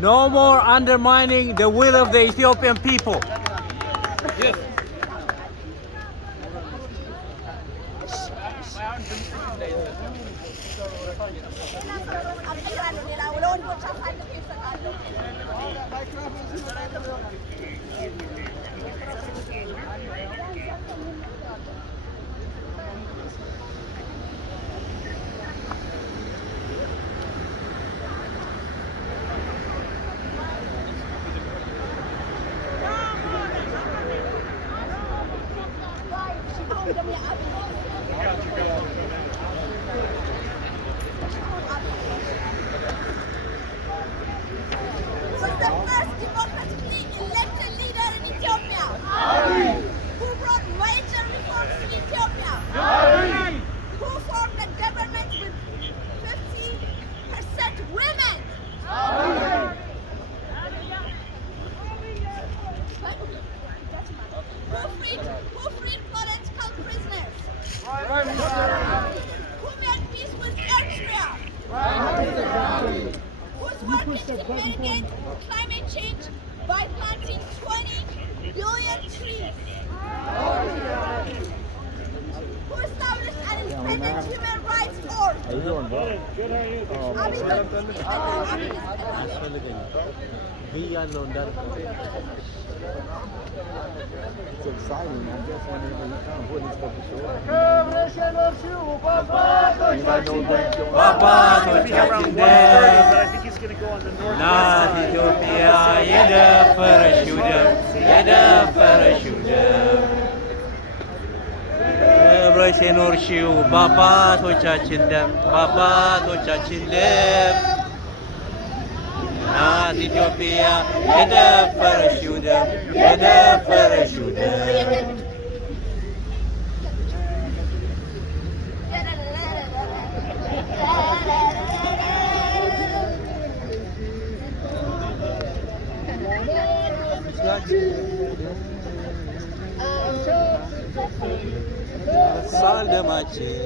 No more undermining the will of the Ethiopian people. Who is the first democratically elected leader in Ethiopia? Who brought major reforms to Ethiopia? Who formed a government with 50% women? Who freed political prisoners? Who made peace with Eritrea? Who's working to mitigate climate change by planting 20 billion trees? Who established an independent human rights board? How you doing, bro? Abiy It's exciting, man. Just wondering when you come, putting this stuff to show. ናት ኢትዮጵያ የደፈረሽው ደም ክብረሽ የኖርሽው በአባቶቻችን ደም ናት ኢትዮጵያ የደፈረሽው ደም ሳል ደማችን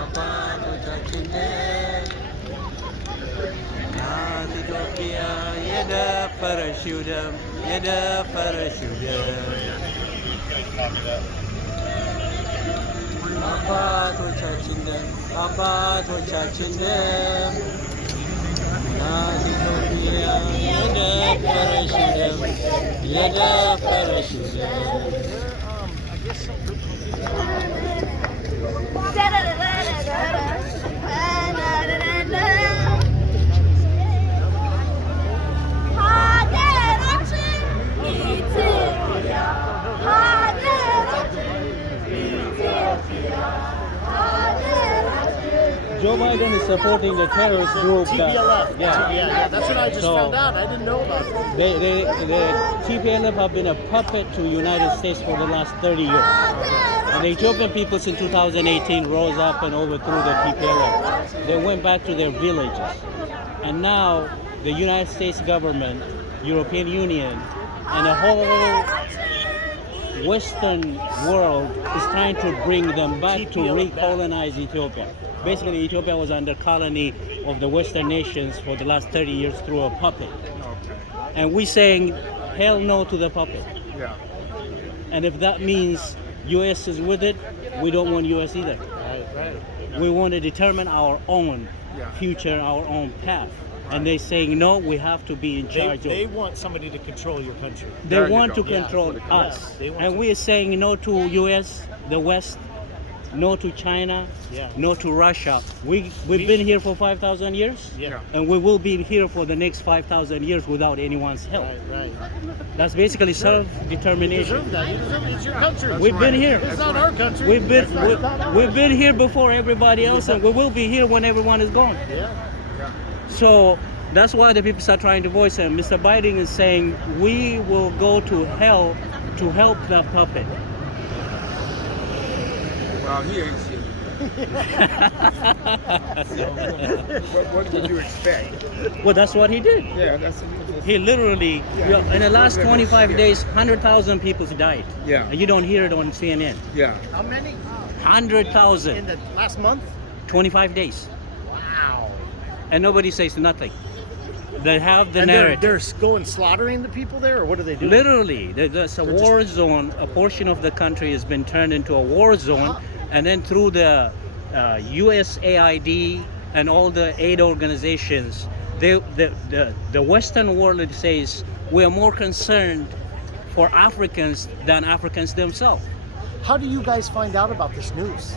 አባቶቻችን ናት ኢትዮጵያ የደፈረሽው ደም አባቶቻችን ደም ናት ኢትዮጵያ የደፈረሽው ደም Joe Biden is supporting the terrorist group. TPLF. Yeah, that's what I just found out. I didn't know about it. The TPLF have been a puppet to United States for the last 30 years. And the Ethiopian people in 2018 rose up and overthrew the TPLF. They went back to their villages. And now the United States government, European Union, and the whole Western world is trying to bring them back to recolonize Ethiopia. Basically, Ethiopia was under colony of the Western nations for the last 30 years through a puppet. And we're saying, hell no to the puppet. Yeah. And if that means U.S. is with it, we don't want U.S. either. Right. We want to determine our own future, our own path. And they're saying, no, we have to be in charge They of. want somebody to control your country. They want to control us. They want And to- we're saying no to U.S., the West, no to China, no to Russia. We've been here for 5,000 years, Yeah. and we will be here for the next 5,000 years without anyone's help. Right. That's basically You self-determination. deserve that. You deserve it. It's your country. We've been here. It's not our country. We've been here before everybody else, and we will be here when everyone is gone. Yeah. So that's why the people are trying to voice it. Mr. Biden is saying we will go to hell to help the puppet. Well, he ain't shit. What would you expect? Well, that's what he did. Yeah, that's He literally, in the last 25 days, 100,000 people died. Yeah. And you don't hear it on CNN. yeah. How many? 100,000, In the last month? 25 days. Wow. And nobody says nothing. They have the And narrative. they're going slaughtering the people there, or what do they do? Literally, there's a war zone. A portion of the country has been turned into a war zone, and then through the USAID and all the aid organizations, the Western world says we are more concerned for Africans than Africans themselves. How do you guys find out about this news?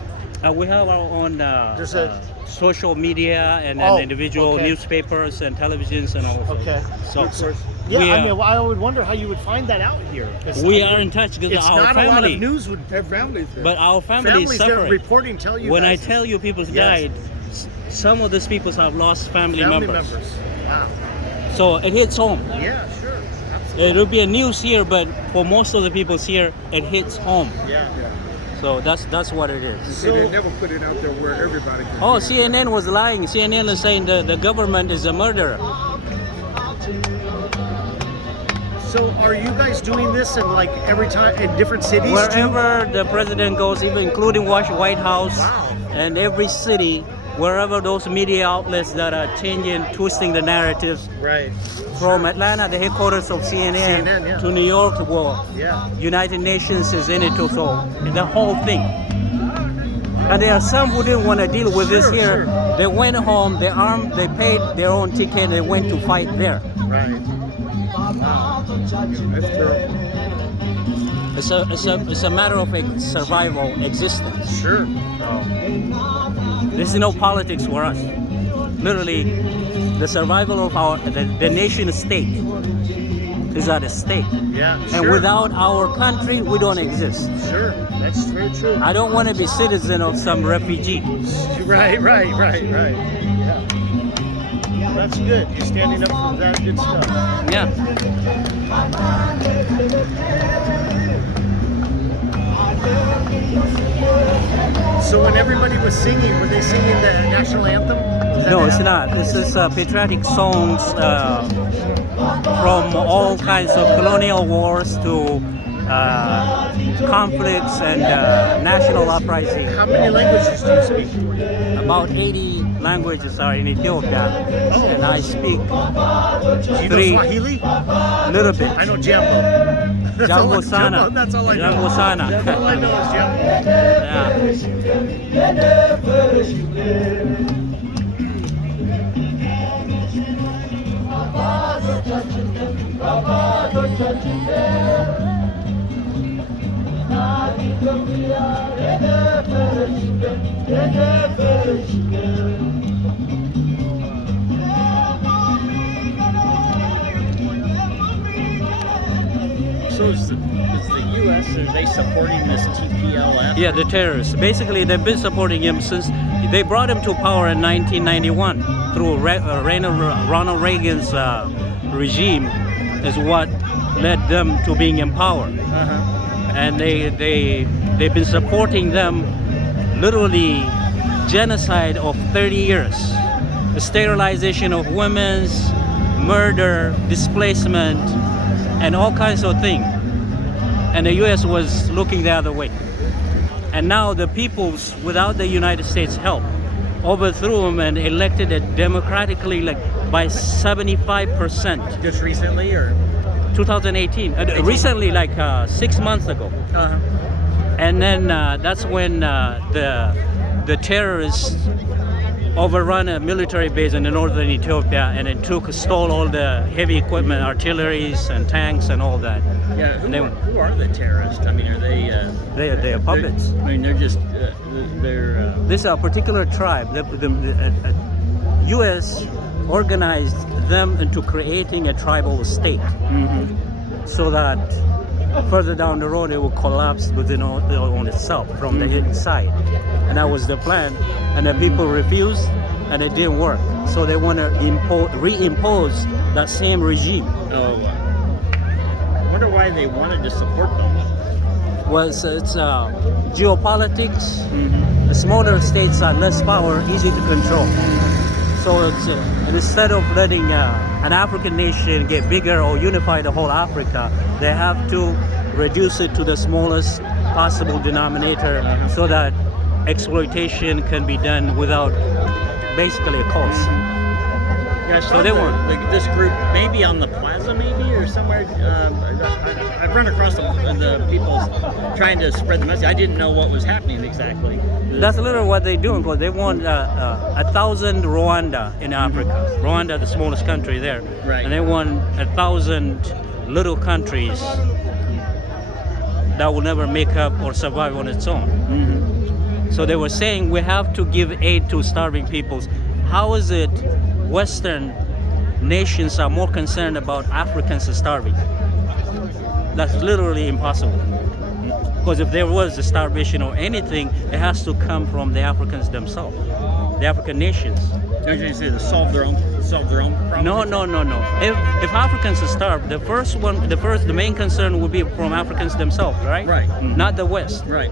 We have our own There's a- social media and Oh, individual okay. newspapers and televisions and all. Okay. So Yeah, we I are, mean, I would wonder how you would find that out here. 'cause we I are mean, in touch because It's our not a lot family. of news would. Have families there. But our family is Families there suffering. reporting tell you. When I guys tell you people Yes. died, some of these people have lost family members. Wow. So it hits home. Yeah, sure. Absolutely. It'll be a news here, but for most of the people here, it hits home. Yeah. So that's what it is. See, they never put it out there where everybody can. Oh, hear it. CNN was lying. CNN is saying the government is a murderer. So are you guys doing this in like every time in different cities too? Wherever the president goes, even including White House, Wow. and every city, wherever those media outlets that are changing, twisting the narratives, Right. from Atlanta, the headquarters of CNN, CNN, yeah. to New York, well, Yeah. United Nations is in it too, so the whole thing. And there are some who didn't want to deal with this Sure, here. sure. They went home, they armed, they paid their own ticket, they went to fight there. Right. That's terrible. It's a matter of survival, existence. Sure. This is no politics for us. Literally, the survival of the nation state is at stake. Yeah. And sure. without our country, we don't exist. Sure. That's very true. I don't want to be citizen of some refugee. Right. Yeah. That's good. You're standing up for that good stuff. Yeah. So when everybody was singing, were they singing the national anthem? Was that No, the it's anthem? not. This is patriotic songs from all kinds of colonial wars to conflicts and national uprising. How many languages do you speak? About 80 languages are in Ethiopia, and I speak Do you know three, Swahili? a little bit. I know Jambo. That's all I- Jambo Sana. That's all I know. Jambo Sana. That's all I know is Jambo. Yeah. So is the U.S. are they supporting this TPLF? Yeah, the terrorists. Basically, they've been supporting him since they brought him to power in 1991 through Ronald Reagan's regime is what led them to being in power. And they've been supporting them literally genocide of 30 years. The sterilization of women's, murder, displacement, and all kinds of things. And the US was looking the other way. And now the peoples, without the United States help, overthrew them and elected it democratically like by 75%. Just recently, or 2018, recently, like 6 months ago. And then that's when the terrorists overrun a military base in the northern Ethiopia, and it stole all the heavy equipment, artilleries and tanks and all that. yeah, And they- who are the terrorists? I mean, are they? They are puppets. I mean, they're just they're. This is a particular tribe. The U.S. organized them into creating a tribal state, so that further down the road it will collapse within on itself from the inside. And that was the plan. And the people refused, and it didn't work. So they want to reimpose that same regime. Oh, I wonder why they wanted to support them. Well, it's geopolitics, the smaller states are less power, easy to control. So it's, instead of letting an African nation get bigger or unify the whole Africa, they have to reduce it to the smallest possible denominator so that exploitation can be done without basically a cost. Yeah, I saw So they weren't. like this group maybe on the plaza, maybe or somewhere. I've run across the people trying to spread the message. I didn't know what was happening exactly. That's literally what they're doing, because they want 1,000 Rwanda in Africa. Rwanda, the smallest country there, Right. and they want 1,000 little countries that will never make up or survive on its own. So they were saying we have to give aid to starving peoples. How is it Western nations are more concerned about Africans starving? That's literally impossible. Because if there was a starvation or anything, it has to come from the Africans themselves, the African nations. Don't you say to solve their own problems? No. If Africans are starved, the main concern would be from Africans themselves, right? Right. Not the West. Right.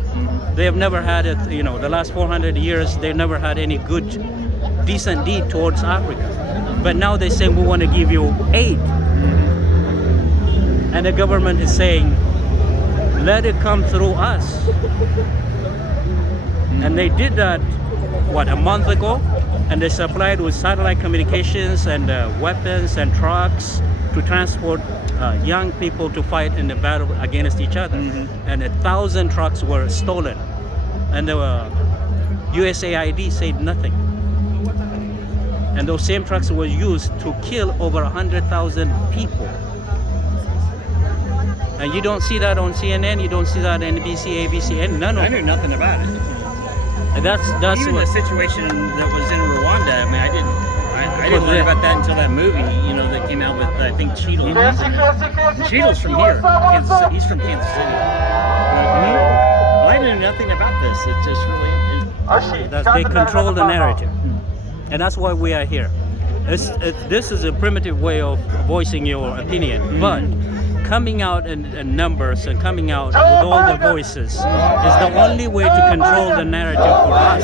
They have never had it, the last 400 years, they've never had any good, decent deed towards Africa. But now they're saying we want to give you aid. And the government is saying, let it come through us. And they did that, a month ago? And they supplied with satellite communications and weapons and trucks to transport young people to fight in the battle against each other. And 1,000 trucks were stolen. And the USAID said nothing. And those same trucks were used to kill over 100,000 people. And you don't see that on CNN, you don't see that on NBC, ABC, and none of I it. knew nothing about it. And that's Even what. the situation that was in Rwanda. I mean, I didn't learn about that until that movie. That came out with I think Cheadle. Cheadle's from here. He's from Kansas City. Well, I knew nothing about this. It just really. They control the narrative, and that's why we are here. This is a primitive way of voicing your opinion, but coming out in numbers and coming out with all the voices is the only way to control the narrative for us.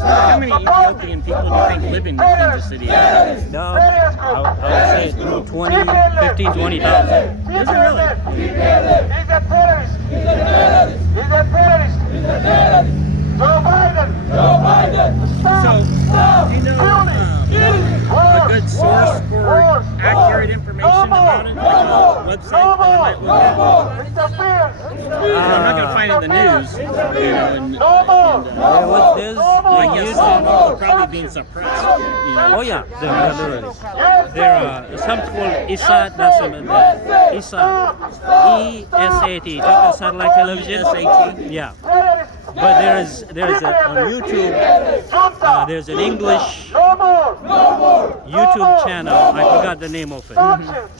How many Ethiopian people do you think live in Kansas City? No, I would say 15, 20,000. Is it really? He's a terrorist. He's a terrorist. Joe Biden. So, do you know a good source for accurate information about it? Like a website that I might look at? I'm not going to find it in the news. YouTube. Probably being suppressed. Oh yeah, there are something called ISAT. That's ISAT, ESAT, Ethiopian Satellite Television. SAT. Yeah. But there's on YouTube. There's an English YouTube channel. I forgot the name of it.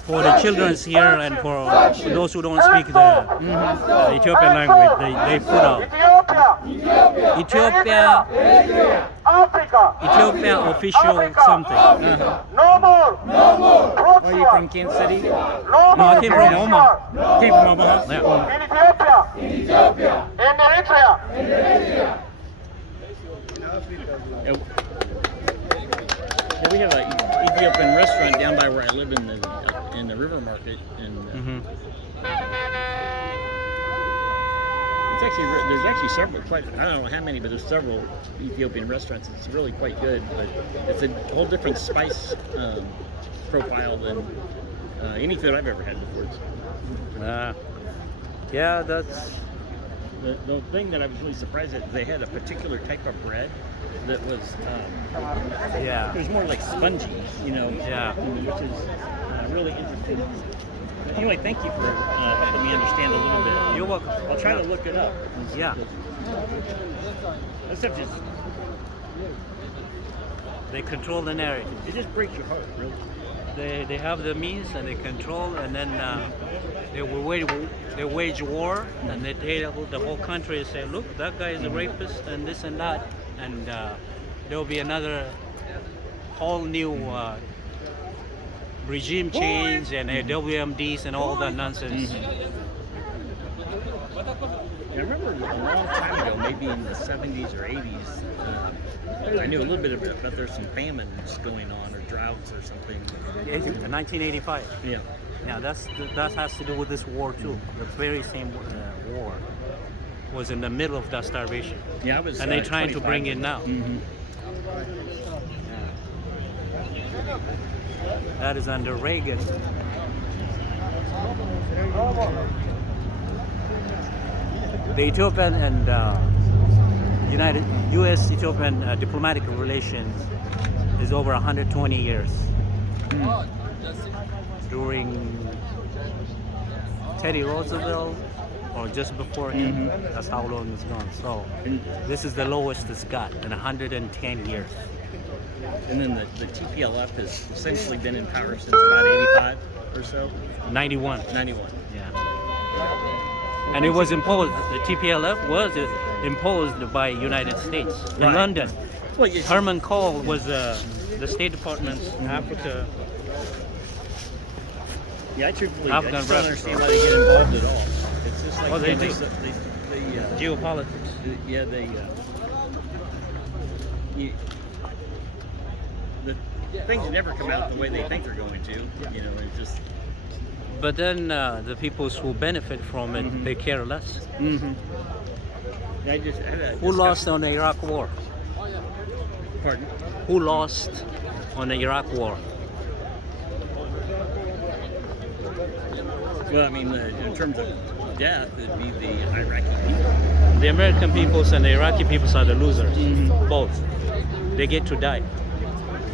For the children's here and for those who don't speak the Ethiopian language, they put out Ethiopia official something. Are you from Kansas City? No, I came from Omaha. Came from Omaha? Yeah. In Ethiopia. In Eritrea. Yeah, we have an Ethiopian restaurant down by where I live in the river market, and there's actually several. I don't know how many, but there's several Ethiopian restaurants. It's really quite good, but it's a whole different spice profile than any food I've ever had before. Yeah, that's. The thing that I was really surprised at, they had a particular type of bread that was, it was more like spongy, Yeah. which is really interesting. But anyway, thank you for helping me understand a little bit. You're welcome. I'll try to look it up. Yeah. This stuff They control the narrative. it just breaks your heart, really. They have the means and they control, and then they wage war, and they tell the whole country and say, look, that guy is a rapist and this and that, and there will be another whole new regime change and WMDs and all that nonsense. I remember a long time ago, maybe in the 70s or 80s, I knew a little bit about there's some famines going on or droughts or something. 1985. Yeah. Yeah, that has to do with this war too. The very same war was in the middle of that starvation. Yeah, I was. And they're trying to 25. bring it now. That is under Reagan. The Ethiopian and U.S.-Ethiopian diplomatic relations is over 120 years. During Teddy Roosevelt or just before him, that's how long it's gone. So this is the lowest it's got in 110 years. And then the TPLF has essentially been in power since about 85 or so. 91. 91. Yeah. And it was imposed, the TPLF was imposed by United States in Right. London. Well, you, Herman Kohl was the State Department's Africa. yeah, I truthfully, I Afghan just don't rep. understand why they get involved at all. It's just like Oh, they they do. Geopolitics. yeah, the things never come out the way they think they're going to. You know, it's just. But then the peoples who benefit from it, they care less. I just had a Who lost on the Iraq War? Pardon? Who lost on the Iraq War? Well, I mean, in terms of death, it'd be the Iraqi people. The American peoples and the Iraqi peoples are the losers. Both. They get to die.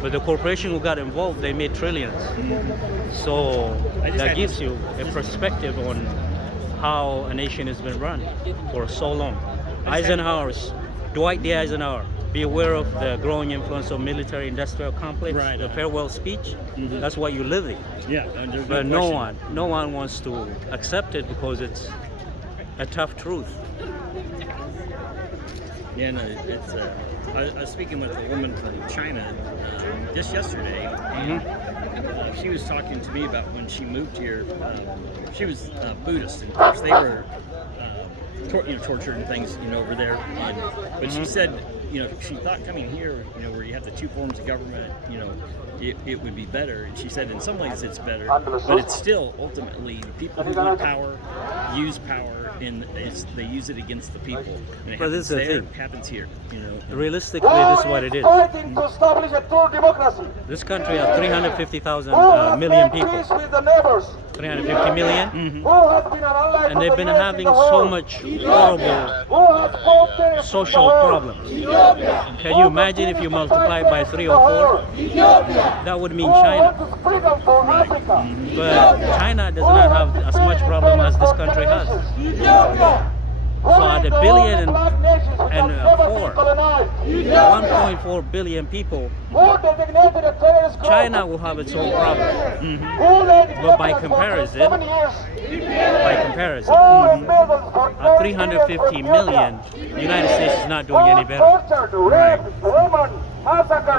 But the corporation who got involved, they made trillions. So I just that had gives to- you a perspective on how a nation has been run for so long. Dwight D. Eisenhower, be aware of the growing influence of military-industrial complex, Right. the farewell speech. That's what you live in. Yeah, there's But question. no one wants to accept it because it's a tough truth. Yeah, no, it's. I was speaking with a woman from China just yesterday, and she was talking to me about when she moved here. She was Buddhist, and of course they were, tortured and things, over there. But she said, she thought coming here, where you have the two forms of government, it would be better. And she said in some ways it's better, but it's still ultimately the people who want power use power, and they use it against the people. And it But this is the happens there, thing. it happens here. Realistically, this is what it is. Fighting to establish a true democracy. This country has 350,000 Who has million been at people. peace with the neighbors. 350 million. Who has been an ally And for they've the been youth in having the so world. much horrible Who has fought terrorists in social the world. problems. Can you imagine if you multiply by 3 or 4? That would mean China. Who wants freedom for Africa. But China does not have as much problem as this country has. So at a billion and 1.4 billion people, China will have its own problem. But by comparison, at 350 million, the United States is not doing any better.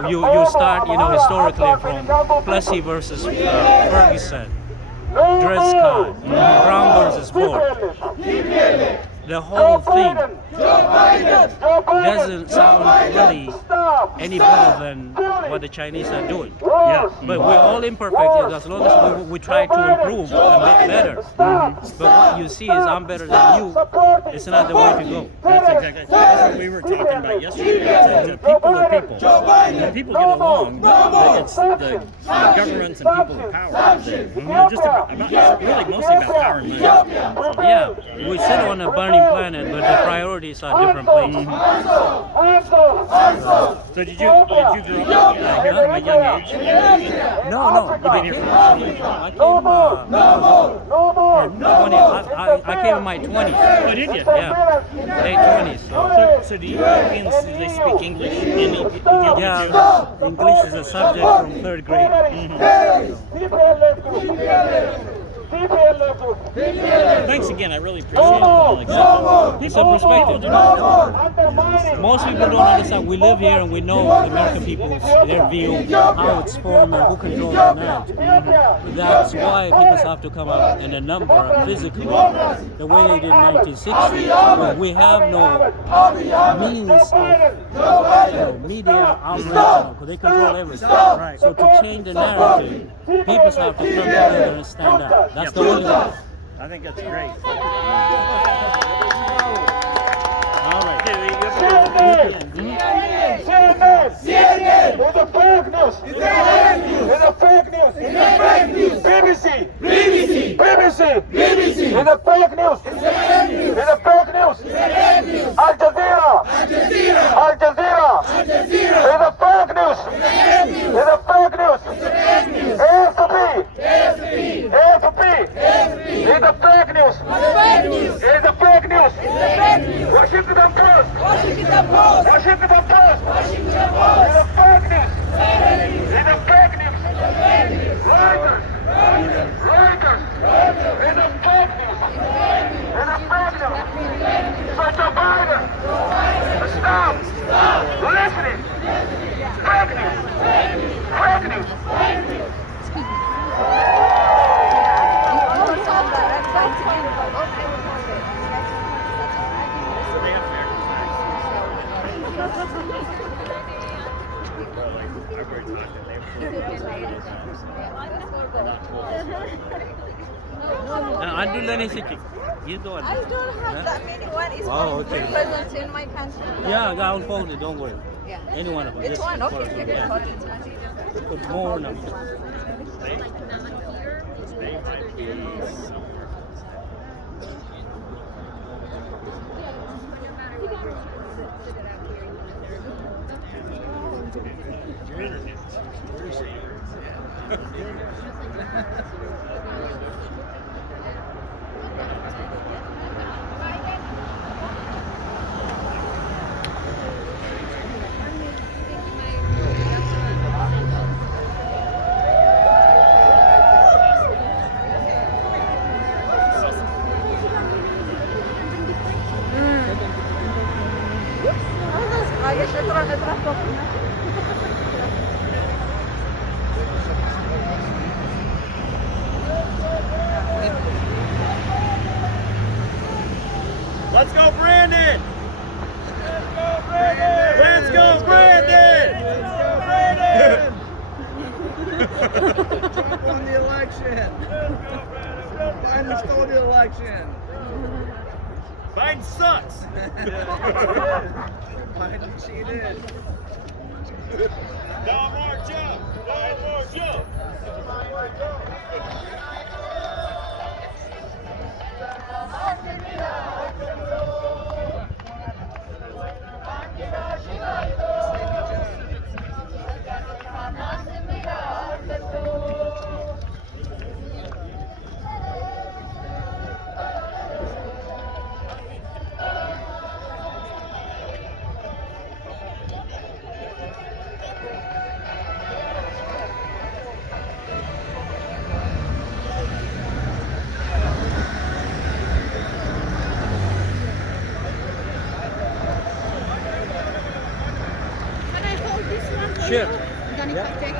You start, historically from Plessy versus Ferguson, Dred Scott, Brown versus Ford. The whole thing doesn't sound really any better than what the Chinese are doing. Yeah. But we're all imperfect as long as we try to improve and make better. But what you see is I'm better than you. It's not the way to go. That's what we were talking about yesterday. It's people are people. And people get along, but it's the governments and people in power that really mostly about power and money. Yeah, we sit on a burning planet, but the priorities are different places. So did you grow up here from a young age? No. You've been here for I came in my 20s. Oh, did you? Yeah, late 20s. So do Ethiopians, do they speak English in Ethiopia too? Yeah, English is a subject from 3rd grade. Thanks again. I really appreciate it. Like that. It's a perspective. You know? Most people don't understand. We live here and we know the American people's their view, how it's formed, and who controls the narrative. That's why people have to come out in a number physically, the way they did in 1960. But we have no means of media outlets because they control everything. Right. So to change the narrative, people have to come together and stand up. That's the only way. I think that's great. All right. CNN! It's a fake news! It's a fake news! It's a fake news! BBC! It's a fake news! It's a fake news! Al Jazeera! It's a fake news! It's a fake news! AFP! It's a fake news! It's a fake news! Washington Post! It's a fake news! It's a fake news! Reuters! It's a fake news! It's a fake news! So Joe Biden, stop listening! Fake news! Adu Lani City. You don't. I don't have that many. One is Oh, for okay. presence in my country. Yeah, I'll phone it. Don't worry. Yeah. Any one of them. It's Just one. Okay. for- Okay. yeah. Put more numbers. Your internet. Where's it? Let's go, Brandon! Let's go, Brandon! Trump won the election. Biden stole the election. Biden sucks! Biden cheated. No more Joe! No more Joe! Can I hold this one for Sure. you? Then if I take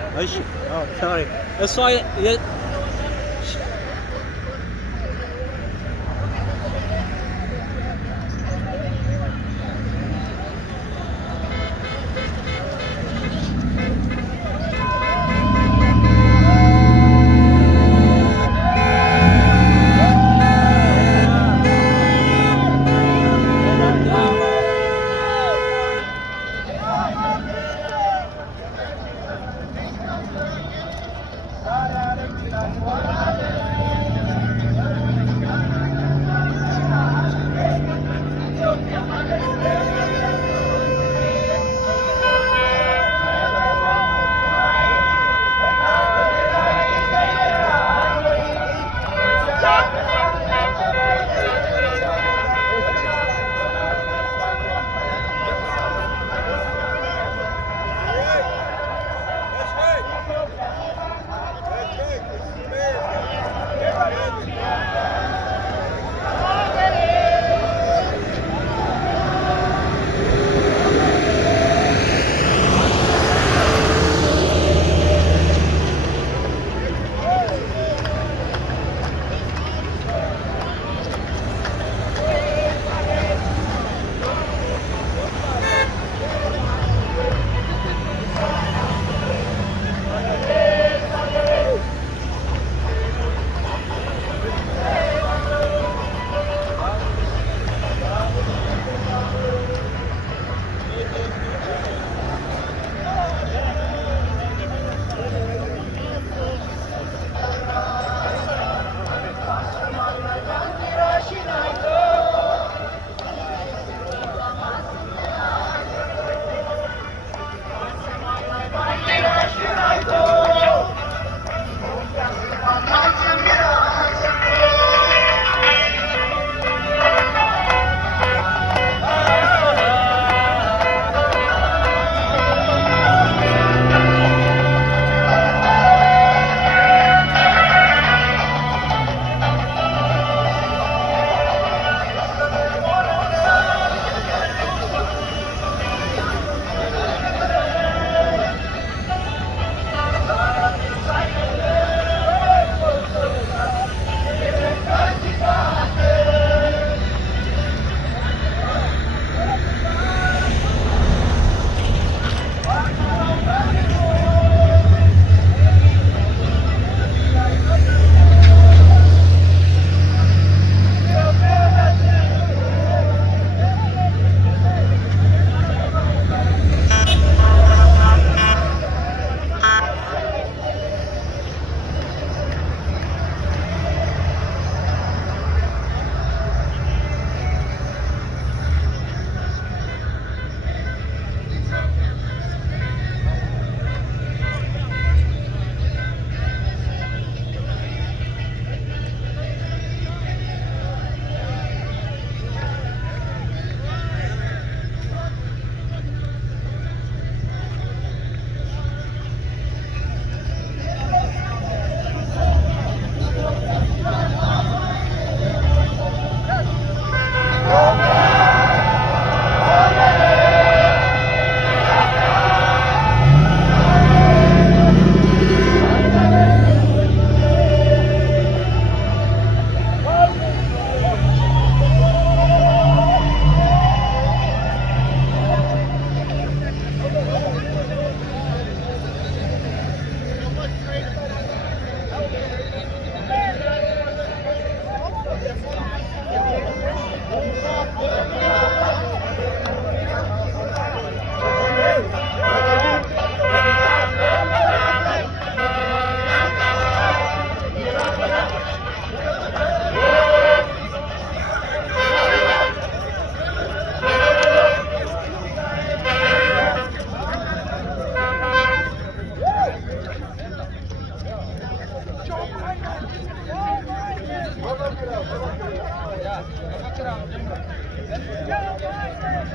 Oh, sorry. So yeah.